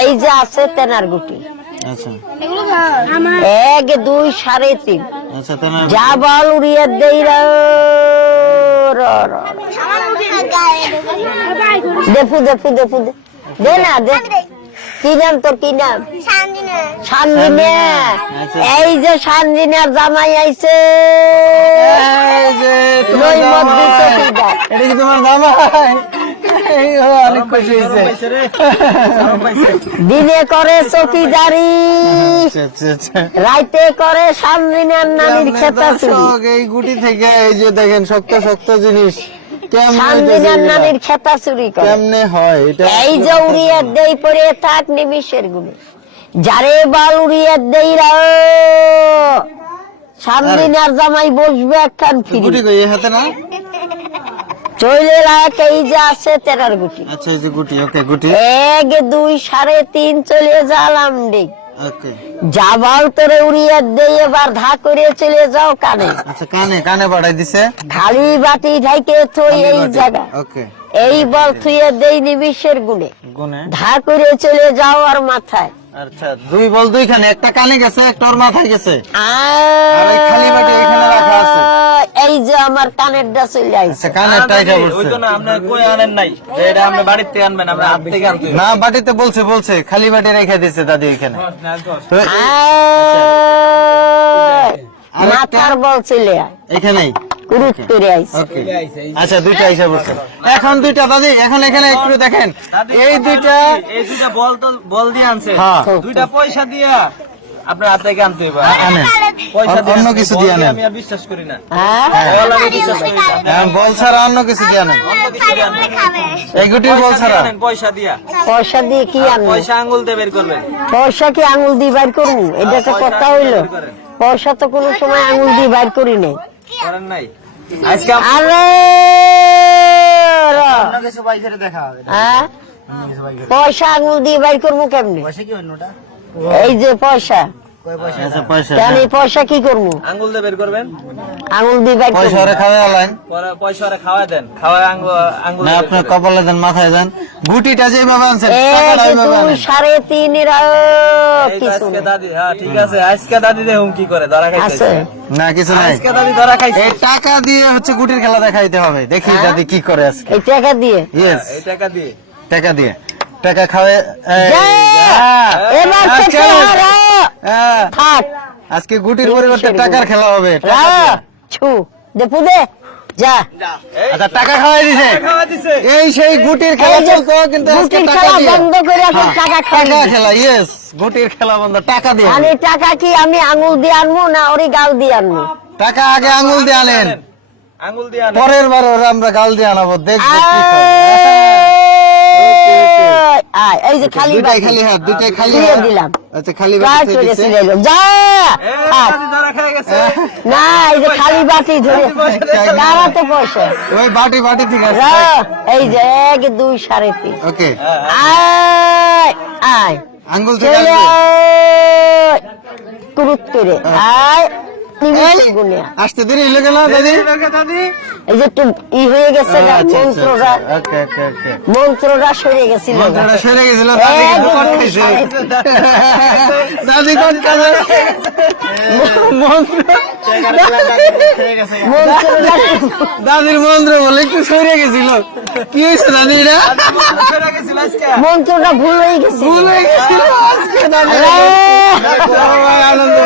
এই যে আছে তেনার গুটি। আচ্ছা। এক দুই সাড়ে তিন। আচ্ছা যা বল উড়িয়ে দেই। দেখু দেখু দেখু দে। না দে। কি নাম তোর কি নাম? সানজিনে আচ্ছা। এই যে সানজিনার জামাই আইছে। এটা কি তোমার জামাই? অনেক খুশি হয়েছে দিনে করে চকিদারি। আচ্ছা আচ্ছা আচ্ছা। রাইতে করে সানজিনার নানির খেতা এই গুটি থেকে এই যে দেখেন শক্ত শক্ত জিনিস। কেমনে সানজিনার হইতেছে এগুলা? নানির খেতা চুরি করে। কেমনে হয়? এটা এই যে উড়িয়ে দেই পরে থাক যারে বাল উড়িয়ে দেই রা জামাই বসবে একখান গুটি ফিরি কই হাতে না? চলে এই যে আছে তেরার গুটি। আচ্ছা এই যে গুটি ওকে গুটি। এক দুই সাড়ে তিন চলে যালাম ডিক ওকে তোরে উড়িয়ে দেই এবার ধা করে চলে যাও কানে। আচ্ছা কানে কানে বাড়াই দিছে। খালি বাটি ঢাইকে থই এই জায়গা ওকে এই বল থুয়ে দেই নিমিষের গুণে। গুনে ধা করে চলে যাও আর মাথায়। আচ্ছা দুই বল দুইখানে একটা কানে গেছে একটা ওর মাথায় গেছে। আর খালি বাটি এখানে রাখা আছে। এই যে আমার কানের ডা চলে আইছে। আচ্ছা ওই জন্য আপনি কই আনেন নাই? এটা আপনি থেকে আনবেন আমরা হাত থেকে আনতে না বাটিতে বলছে বলছে খালি বাটি রেখে দিছে দাদি এখানে। তো মাথার বল চলে এখানেই আচ্ছা দুইটা হিসাব এখন দুইটা দাদি এখন এখানে একটু দেখেন। এই দুইটা এই দুইটা বল তো বল দিয়ে আনছে। হ্যাঁ। দুইটা পয়সা দিয়া আপনার হাত থেকে আনতে হবে অন্য কিছু দিয়ে আনেন আমি আর বিশ্বাস করি না। হ্যাঁ? বল এখন বল ছাড়া অন্য কিছু দিয়ে আনেন অন্য কিছু দিয়ে আনতে হবে। এই গুটি বল পয়সা ছাড়া। পয়সা দিয়া। পয়সা দিয়ে কি আনব পয়সা আঙ্গুল দিয়ে বের করবেন পয়সা কি আঙুল দিয়ে বাইর করব? এটা তো কথা হইল। পয়সা তো কোনো সময় আঙুল দিয়ে বাইর করি নাই। করেন নাই। আজকে আরে! র। কিছু বাইরে দেখা হবে। হ্যাঁ? পয়সা আঙুল দিয়ে বাইর করব কেমনে? পয়সা কি অন্যটা? এই যে পয়সা। কেন পয়সা কি করব? আঙ্গুল দিয়ে বের করবেন? আঙুল দিয়ে বাইর পয়সা ওরে খাওয়া আলাইন। পয়সা ওরে খাওয়ায় দেন। খাওয়ায় আঙ্গুল আঙ্গুল না আপনার কপালে দেন মাথায় দেন। গুটিটা যেভাবে আনছেন এক টাকাটা ওইভাবে দুই সাড়ে তিন রা এই তো কিছু আজকে দাদি হ্যাঁ ঠিক আছে। আজকে দাদি দেখুন কি করে ধরা খাইছে। না কিছু নাই। আজকে দাদি ধরা খাইছে। এই টাকা দিয়ে হচ্ছে গুটির খেলা দেখাইতে হবে। দেখি হ্যাঁ? দাদি কি করে আজকে। এই টাকা দিয়ে? ইয়েস এই টাকা দিয়ে। টাকা দিয়ে। টাকা খাওয়ে এই, যা! হ্যাঁ। এবার হারা। হ্যাঁ, থাক। আজকে গুটির পরিবর্তে টাকার খেলা হবে রা ছু দে যা। আচ্ছা টাকা খাওয়াই দিছে। এই সেই গুটির খেলা এই চলতো কিন্তু গুটির খেলা বন্ধ করে এখন হ্যাঁ, টাকা খেলা ইয়েস গুটির খেলা বন্ধ টাকা দিয়ে। মানে টাকা কি আমি আঙুল দিয়ে আনব না ওরে গাল দিয়ে আনব? টাকা আগে আঙুল দিয়ে আনেন। আঙ্গুল দিয়ে পরের বার ওরা আমরা গাল দিয়ে আনাবো দেখব। আয়, এই যে খালি দুইটাই খালি হাত দুইটাই খালি হাত। দিলাম। আচ্ছা খালি বাটি করে চলে এলো। যা! এই, থাক। দাদি ধরা খেয়ে গেছে। না এই যে খালি বাটি ধরে দাঁড়াতে পয়সা ওই বাটি বাটি ঠিক আছে। এই যে এক দুই সাড়ে তিন। ওকে আয় আয়। আঙ্গুল থেকে কুরুত করে। আয়। আসতে দেরি হলো কেন দাদি? এই যে একটু ই হয়ে গেছে আচ্ছা, আচ্ছা, আচ্ছা, সরে গেছিল সরে গেছিল দাদি কোন মন্ত্র দাদির মন্ত্র বলে একটু সরে গেছিল। কি হয়েছে দাদি এটা? মন্ত্রটা ভুল হয়ে গেছিল ভুল হয়ে গেছিল আজকে দাদি। আনন্দ